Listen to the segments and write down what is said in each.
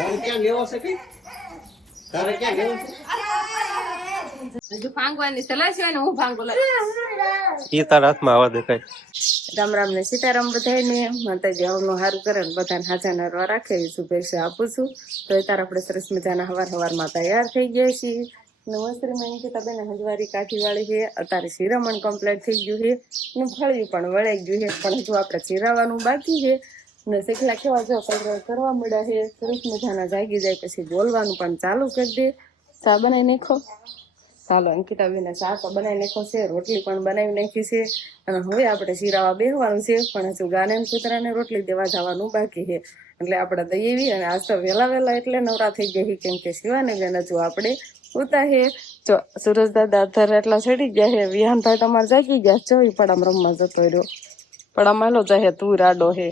તારે ક્યાં લેવો છે કે તારે ક્યાં લેવો છે હજુ ભાંગવાની સલાહ છે ને હું ભાંગો લઈ ઈ તારા હાથમાં આવવા દે કઈ રામ રામ ને સીતારામ બધાને માતાજી આવનું સારું કરે ને બધાને હાજા નરવા રાખે શુભેચ્છા આપું છું. તો એ તાર આપણે સરસ મજાના હવારમાં તૈયાર થઈ ગયા છીએ. નમસ્તે મેં કીધા બેન હજવારી કાઠી વાળી છે. અત્યારે શિરામણ કમ્પ્લીટ થઈ ગયું છે ને ફળ્યું પણ વળાઈ ગયું છે, પણ હજુ આપણે ચીરાવાનું બાકી છે ને શેખલા કેવા જો કલર કરવા મળ્યા છે. સરસ મજાના જાગી જાય પછી બોલવાનું પણ ચાલુ કરી દે. ચા બનાવી નાખો. ચાલો અંકિતાબેને ચા તો બનાવી નાખો છે, રોટલી પણ બનાવી નાખી છે અને હવે આપણે શીરાવા બેસવાનું છે, પણ હજુ ગાને કૂતરાને રોટલી દેવા જવાનું બાકી છે. એટલે આપણે દઈએ અને આજ તો વહેલા એટલે નવરા થઈ ગઈ કેમ કે શિવાની બેન હજુ આપણે ઉતા છે. જો સુરજ દાદા અત્યારે એટલા ચડી ગયા છે. વિહાનભાઈ તમારે જાગી ગયા જો એ પડામ રમવા જતો રહ્યો. પડામ હાલો જાય તું રાડો હે.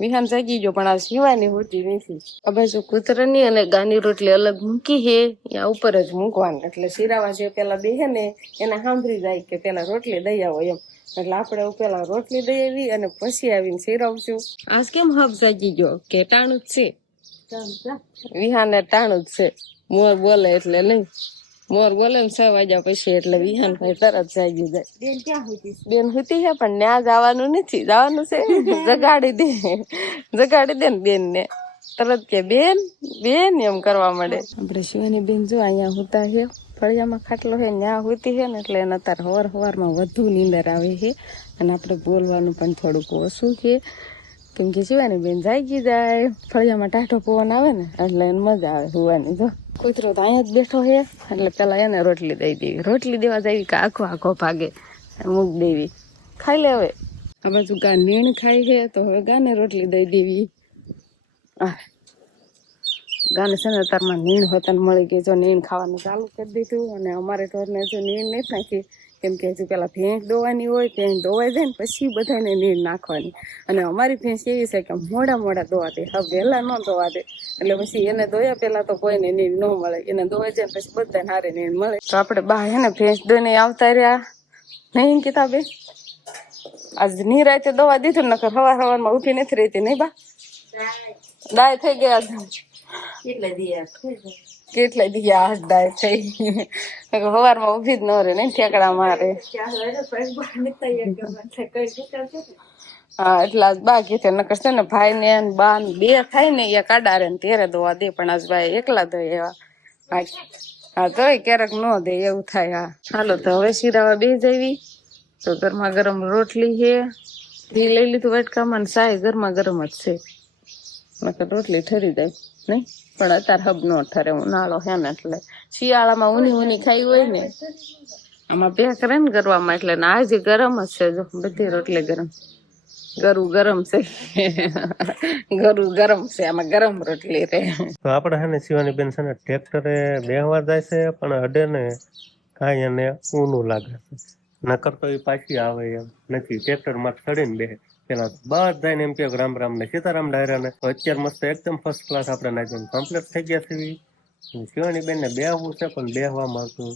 વિહાન જાગી ગયો પણ આ શિવાની હોતી નથી. આ બાજુ કૂતરાની અને ગાની રોટલી અલગ મૂકી છે, ત્યાં ઉપર જ મૂકવાની. એટલે શિરાવા જે પેલા બેહે ને એને સાંભળી જાય કે પેલા રોટલી દઈ આવો એમ. એટલે આપણે પેલા રોટલી દઈ આવી અને પછી આવીને શિરાવશું. આજ કેમ હબ જાગી ગયો કે ટાણું જ છે? વિહાને ટાણું જ છે. મોર બોલે એટલે નહીં. મોર બોલે ને 6 વાગ્યા પછી એટલે વિહાનભાઈ તરત જાગી જાય. બેન ક્યાં હતી? બેન હતી છે પણ ત્યાં જવાનું નથી. જવાનું છે જગાડી દે ને બેન ને તરત કે બેન બેન એમ કરવા માંડે. આપણે શિવાની બેન જો અહીંયા હોતા છે, ફળિયામાં ખાટલો છે ત્યાં હોતી છે ને એટલે એને અત્યારે હવારમાં વધુ નીંદર આવે છે અને આપણે બોલવાનું પણ થોડુંક ઓછું છે કેમ કે શિવાની બેન જાગી જાય. ફળિયામાં ટાઢો પવન આવે ને એટલે એને મજા આવે હોવાની. જો કૂતરો તો અહીંયા જ બેઠો છે એટલે પેલા એને રોટલી દઈ દેવી. રોટલી દેવા જાય કે આખો ભાગે મૂક દેવી. ખાઈ લે હવે. આ બાજુ ગા નીણ ખાય છે તો હવે ગાને રોટલી દઈ દેવી. ગાને છે ને અત્યારમાં નીણ હોતા મળી ગઈ. જો નીણ ખાવાનું ચાલુ કરી દીધું અને અમારે ઢોરને હજુ નીણ નથી નાખી કેમ કે હજુ પેલા ભેંસ દોવાની હોય. ભેંસ દોવાઈ જાય ને પછી બધાને નીણ નાખવાની. અને અમારી ભેંસ એવી છે કે મોડા દોવા દે, હવે વહેલા ન દોવા દે. એટલે પછી એને દોયા પેલા તો કોઈને નીણ ન મળે. એને દોવાઈ જાય પછી બધાને હારે નીણ મળે. તો આપણે બા હે ને ભેંસ દોઈને આવતા રહ્યા નહીં કિતાબે. આજ નિરાતે દવા દીધું ને નકર સવારમાં ઉઠી નથી રહેતી નહીં બા. ડાય થઈ ગયા કેટલા દિયા આજ ડાય થઈ. સવારમાં ઉભી જ ન રે નહીં ઠેકડા મારે. હા એટલે આજ બા કીધે નકર છે ને ભાઈ ને બા ને બે થાય ને એ કાડારે ને તેરે દોવા દે પણ આજ ભાઈ એકલા દો એવા. હા તોય ક્યારેક ન દે એવું થાય. હા હાલો તો હવે શિરાવા બે જવી. તો ગરમા ગરમ રોટલી છે, ઘી લઈ લીધું વાટકામાં ને સાય ગરમા ગરમ જ છે. નકર રોટલી ઠરી જાય નહીં પણ અત્યારે હબ ન ઠરે. ઉનાળો છે ને એટલે શિયાળામાં ઊની ખાઈ હોય ને આમાં બે કરે ને ગરવામાં એટલે ને આજે ગરમ જ છે. જો બધી રોટલી ગરમ. ગરું ગરમ છે. આમાં ગરમ રોટલી રે. તો આપણે હે ને શિવાની બેન છે ને ટ્રેક્ટરે બેહવા જાય છે પણ અડે ને કાંઈ એને ઊનું લાગે છે. નકર તો એ પાછી આવે એમ નથી. ટ્રેક્ટરમાં ચડીને બેસે. પેલા બધાને એમ કે રામ ને સીતારામ ડાયરાને અત્યારે મસ્ત એકદમ ફર્સ્ટ ક્લાસ આપણે નાખીને કમ્પ્લીટ થઈ ગયા છે. શિવાની બેન ને બેહવું છે પણ બેહવા માંગતું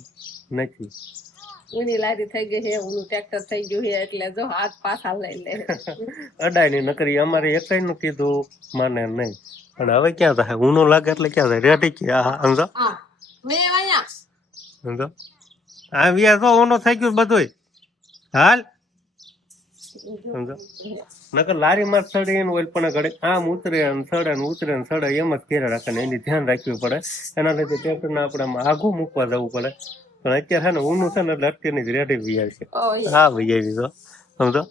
નથી. ઊની લારી થઈ ગઈ છે, ઊનું ટ્રેક્ટર થઈ ગયું છે એટલે જો હાથ પાછા લઈ લે. અડાય ની નકરી અમારે એકાઈ નું કીધું માને નહીં પણ હવે ક્યાં થાય ઊનું લાગે એટલે ક્યાં થાય રેડી કે સમજો સમજો આ વ્યા તો ઊનો થઈ ગયું બધું હાલ સમજો નકર લારી માં ચડે એનું ઓઇલ પણ ઘડે આમ ઉતરે ને ચડે ને ઉતરે ને ચડે એમ જ ઘેરે રાખે ને એની ધ્યાન રાખવી પડે. એના લીધે ટ્રેક્ટર ને આપણે આઘું મૂકવા જવું પડે પણ અત્યારે છે ને ઊનું છે ને એટલે અત્યારની જ રેડી વી આવી છે. હા ભાઈ આવી તો સમજો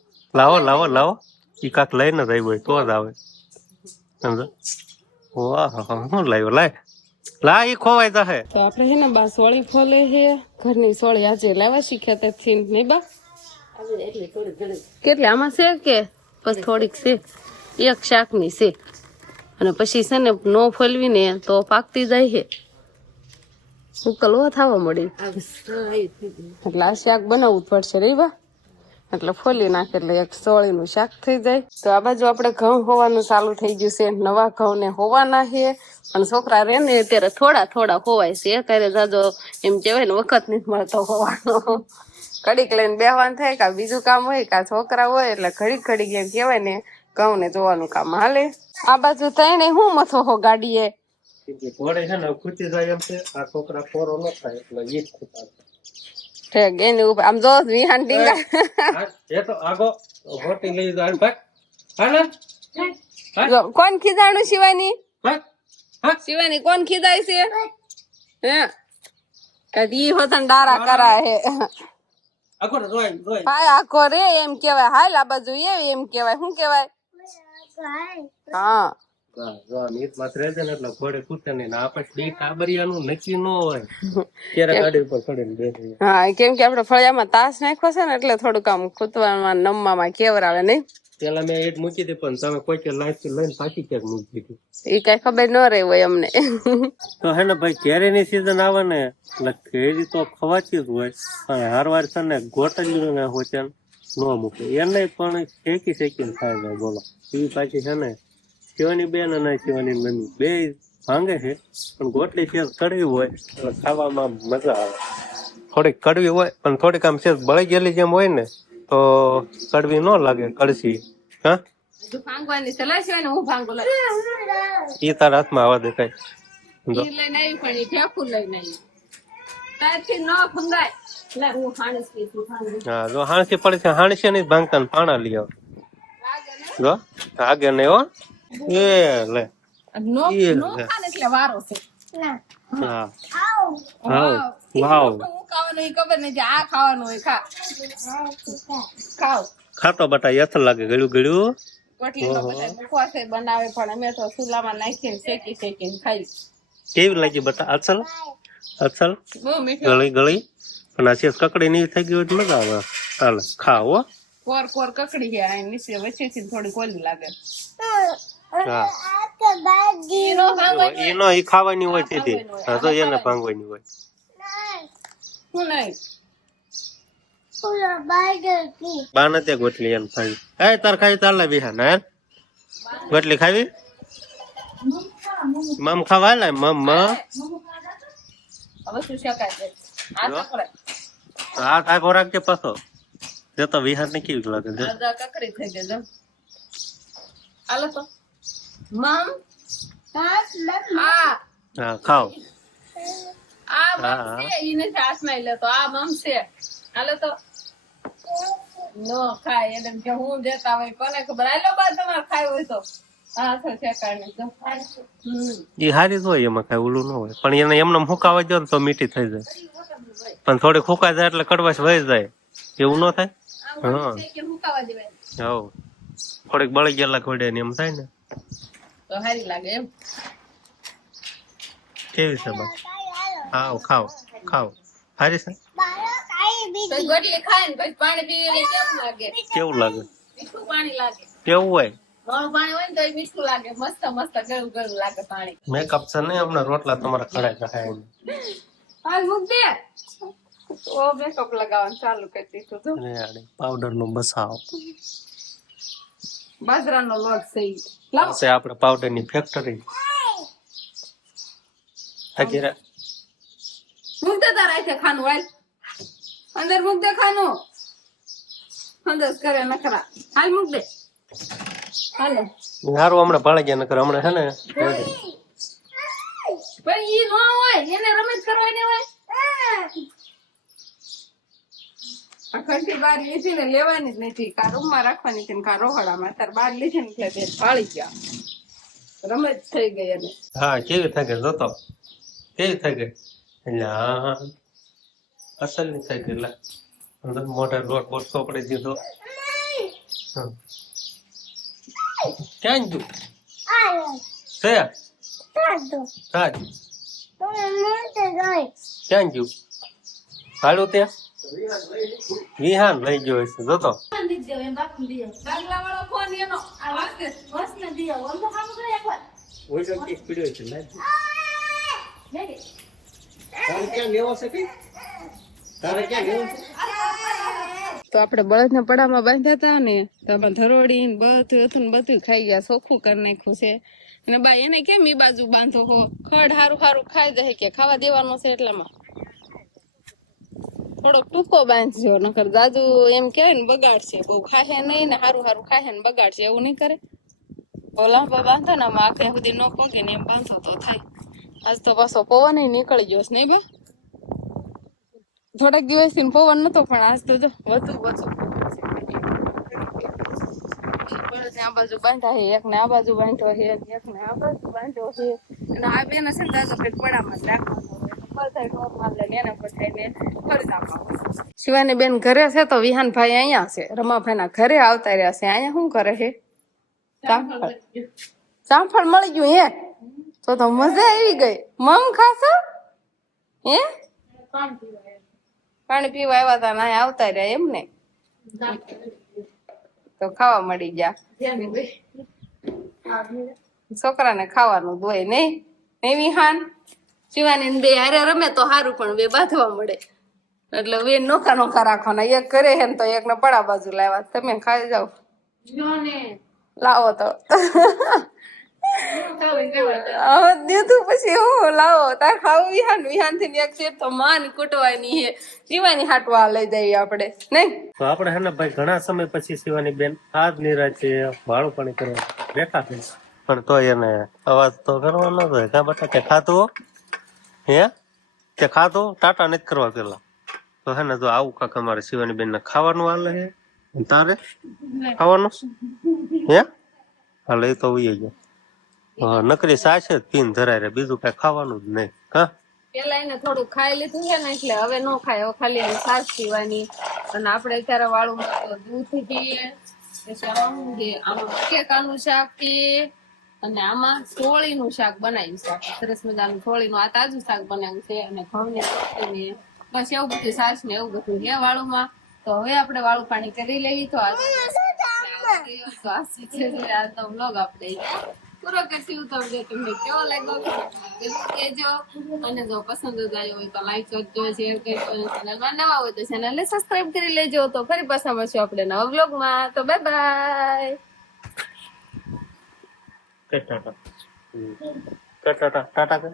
લાવો ઈ કાક લઈને જ આવ્યો તો જ આવે સમજો. વાહ શું લાવ્યો લા ઈ ખોવાય જશે. તો આપણે છે ને બા સોળી ફોલે છે. ઘરની સોળી આજે લાવવા શીખ્યા થી નહીં બા. કેટલી આમાં છે કે બસ થોડીક છે. એક શાકની છે અને પછી છે ને નો ફોલવી ને તો પાકતી જાય છે. ઉકલવા થવા મળી એટલે આ શાક બનાવવું પડશે રે બા. એટલે ફોલી નાખે એટલે એક સોળીનું શાક થઈ જાય. તો આ બાજુ આપણે ઘઉં હોવાનું ચાલુ થઈ ગયું છે. નવા ઘઉં ને હોવાના છે પણ છોકરા રે ને અત્યારે થોડા હોવાય છે. ત્યારે જાજો એમ કેવાય ને વખત નથી મળતો હોવાનો. ઘડીક લઈને બેહવાનું થાય કા બીજું કામ હોય કા છોકરા હોય એટલે ઘડીક એમ કેવાય ને ઘઉં ને જોવાનું કામ હાલે. આ બાજુ તઈને હું મથો હો ગાડીએ ઘોડે છે ને ખૂટી જાય એમ છે, આ છોકરા પોરો ન થાય એટલે એ જ ખૂટા. ઠેક એની ઉપર આમ જો વિહાન ટીંગા એ તો આગો હોટી લઈ જાય ભાગ હાલ જો, કોણ ખીજાણું શિવાની ભાગ ભાગ. શિવાની કોણ ખીજાય છે હે કદી હોતન ડારા કરા હે આગો રોય રોય. હાય આખો રે એમ કેવાય, હાલ આ બાજુ એમ કેવાય, શું કેવાય? હા જો નીત માત્ર રહે છે ને એટલે ઘોડે ખૂટે નહીં ને આપણે બે કાબરિયાનું નક્કી ન હોય ક્યારે ગાડી ઉપર ચડીને બેસી. હા કેમ કે આપડે ફળિયામાં તાસ નાખ્યો છે ને એટલે થોડુંક આમ ખૂતવામાં નમવામાં કેવર આવે નહીં. પેલા મેં એટ મૂકી હતી પણ તમે કોઈ કે લાઈફ લઈને પાછી ક્યાંક મૂકી દીધી. એ કઈ ખબર ન રહી હોય અમને. તો હે ને ભાઈ કેરીની સીઝન આવે ને એટલે કેરી તો ખવાતી જ હોય પણ હારવાર છે ને ગોટલીઓ ને હોય ત્યાં ન મૂકે એને પણ શેકીને ખાય જાય. બોલો એ પાછી છે ને શિવાની બેન અને શિવાની મમ્મી બે ભાંગે છે પણ ગોટલી છે કડવી હોય એટલે ખાવામાં મજા આવે. થોડીક કડવી હોય પણ થોડીક આમ છે બળી ગયેલી જેમ હોય ને તો કડવી ન લાગે કડસી. હા ભાંગવાની સલાહ છે ને હું ભાંગું એ તારા હાથમાં આવવા દે કઈ. લઈને આવી પણ એ ફેંકું લઈને આવી તારથી ન ભંગાય લે હું હાણસ કે તું ભાંગું. હા જો હાણસી પડે છે હાણસી ની ભાંગતા ને પાણા લઈ આવ જો આગે ને હો એ લે નો ખાને એટલે વારો છે. હા વાવ હું ખાવાનું એ ખબર નથી, આ ખાવાનું હોય ખા ખાવ. ખાતો બટા યથ લાગે ગળ્યું ગળ્યું. રોટલીનો બધા મુખવાસ બનાવે પણ અમે તો ચૂલામાં નાખીને શેકીને ખાઈ. કેવી લાગી બટા? અસલ અસલ બહુ મીઠું ગળી ગળી પણ આ શેષ કકડી ની થઈ ગઈ હોય તો મજા આવે. હાલે ખાઓ. કોર કકડી છે આ નીચે વચ્ચેથી થોડી કોલી લાગે. હા ઈનો ભાંગો એનો ઈ ખાવાની હોય સીધી. હા તો એને ભાંગવાની હોય. શું નહીં બા નથી ગોટલી એમ ખાવી. એ તાર ખાવી તાર બિહાન હે ગોટલી ખાવી મમ ખાવા લે મમ હવે શું શકાય છે આ કકડે હા તાકો રાખજે પાછો જો તો વિહાર ને કેવી લાગે છે. આ કકડી થઈ ગઈ જો હાલો તો મમ હા ખાઓ. આ મમ છે ઈને હાથમાં લેતો આ મમ છે હાલો તો નો ખાય એને કે હું દેતા હોય કોને ખબર. હાલો બા તમારે ખાય હોય તો હા તો શેકાને જો એ હારી જ હોય એમાં કઈ ઓલું ન હોય પણ એને એમને ફૂંકાવા જો તો મીઠી થઈ જાય પણ થોડી ફૂંકાઈ જાય એટલે કડવાશ વહી જાય એવું ન થાય. હા મુકાવા દેવાય હવ થોડીક બળી ગયેલા ઘોડે ને એમ થાય ને તો હારી લાગે એમ. કેવી છે બા? ખાઓ ખાઓ ખાઓ હારી છે. તો ગોટલી ખાય ને પછી પાણી પીવે કેવું લાગે? કેવું લાગે? મીઠું પાણી લાગે. કેવું હોય? મોળું પાણી હોય ને તો મીઠું લાગે, મસ્ત ગળું ગળું લાગે પાણી. મેકઅપ છે ને હમણાં રોટલા તમારા ખડાય ખાય હાલ મૂક દે. ઓ મેકઅપ લગાવવાનું ચાલુ કરી દીધું તો પાવડર નો બસાવ બાજરાનો લોટ છે ઈ. લાવો છે આપણે પાવડર ની ફેક્ટરી. આગેરા મૂક દે તારા આખે ખાનું હાલ અંદર મૂક દે ખાનું અંદર કરે નખરા હાલ મૂક દે હાલો હારું હમણાં ભાળે ગયા નકર હમણાં હે ને પણ ઈ નો હોય એને રમત કરવાની હોય. આ ઘંટી બાર લીધી ને લેવાની જ નથી કા રૂમમાં રાખવાની છે ને કા રોહડામાં તાર બાર લીધી ને એટલે બેન ફાળી ગયા રમત થઈ ગઈ એને. હા કેવી થઈ ગઈ જોતો કેવી થઈ ગઈ એટલે હા અસલ ની થઈ ગઈ. એટલે અંદર મોઢે લોટ બોટ ચોપડી દીધો. ક્યાં ગયું છે સાચ ક્યાં ગયું કાઢું ત્યાં વિહાન લઈ ગયો હશે જોતો. ગાગલાવાળો ફોન એનો આ વાગે મસ્ત દીયો ઓલો કામ કરે એકવાર ઓય તો એક પીડ્યો છે લાજ તારે ક્યાં લેવો છે કે તારે ક્યાં લેવો છે? તો આપણે બળદના પડામાં બાંધ્યા હતા ને તો આપણે ધરોડી ને બધું ખાઈ ગયા, ચોખ્ખું કરી નાખ્યું છે. અને બા એને કેમ ઈ બાજુ બાંધો હો ખડ હારું ખાઈ જાય કે ખાવા દેવાનો છે એટલામાં થોડોક ટૂંકો બાંધજો નકર દાદુ એમ કેવાય ને બગાડશે બહુ ખાહે નહીં ને હારું ખાહે ને બગાડશે એવું નહીં કરે. ઓલા બાંધો ને આખે સુધી ન પોગે ને એમ બાંધો તો થાય. આજ તો પાછો પવન નીકળી ગયો છે નહીં બે? થોડાક દિવસથી પવન નતો પણ આજ તો જો વધુ આ બાજુ બાંધા છે, એક ને આ બાજુ બાંધ્યો છે, એક ને આ બાજુ બાંધ્યો છે. અને આ બે ને છે ને દાદો પેટ પડામાં જ રાખવાનો હોય, બધા ઢોરમાં લઈને એના પર થઈને ફરજામાં. શિવાની બેન ઘરે છે તો વિહાનભાઈ અહીંયા છે, રમાભાઈ ના ઘરે આવતા રહ્યા છે. અહીંયા શું કરે છે? જામફળ મળી ગયું હે? તો મજા આવી ગઈ. મમ ખાશો હે? પાણી પીવા આવ્યા હતા ને આવતા રહ્યા એમ ને? તો ખાવા મળી ગયા. છોકરાને ખાવાનું દોય નહીં નહીં વિહાન? શિવાની બે હારે રમે તો સારું, પણ બે બાંધવા મળે એટલે બે નોખા નોખા રાખવાના. એક કરે છે ને તો એક ને પડા બાજુ લાવ્યા. તમે ખાઈ જાઓ, લાવો તો દીધું પછી હું લાવો તાર ખાવું. વિહાન વિહાન થી એક છે તો માન કૂટવાની હે. શિવાની હાટવા લઈ જઈએ આપણે નહીં? તો આપણે હે ને ભાઈ ઘણા સમય પછી શિવાની બેન આજ નિરાંતે વાળું પાણી કરવા બેઠા છે, પણ તો એને અવાજ તો કરવાનો જ હોય. કા બટા તે ખાતું હે? તે ખાતું ટાટા નથી કરવા પેલા તો હે ને જો આવું કાક અમારે શિવાની બેન ને ખાવાનું હાલે છે. તારે ખાવાનું હે? હાલે એ તો ઉઈ ગયો. નકરી સાસ જ પીન ધરાય રે, બીજું કઈ ખાવાનું જ નહીં. હા પેલા એને થોડું ખાઈ લીધું છે ને એટલે હવે ન ખાય. હવે ખાલી એને છાશ પીવાની. અને આપણે અત્યારે વાળું દૂધ પીએ, પછી આમાં બટેકાનું શાક પીએ, અને આમાં સોળીનું શાક બનાવ્યું છે. સરસ મજાનું સોળીનું આ તાજું શાક બનાવ્યું છે, અને ઘઉંની રોટલી બસ એવું બધું છાશ ને એવું બધું છે વાળુમાં. તો હવે આપણે વાળું પાણી કરી લઈએ. તો આજનો વ્લોગ આપણે પૂરો કરશું. તો તમને કેવો લાગ્યો કહેજો, અને જો પસંદ જ આવ્યો હોય તો લાઈક કરજો, શેર કરજો. ચેનલમાં નવા હોય તો ચેનલને સબસ્ક્રાઇબ કરી લેજો. તો ફરી પાછા મળશું આપણે નવા વ્લોગમાં. તો બાય બાય. ટાટા ટાટા ટાટા.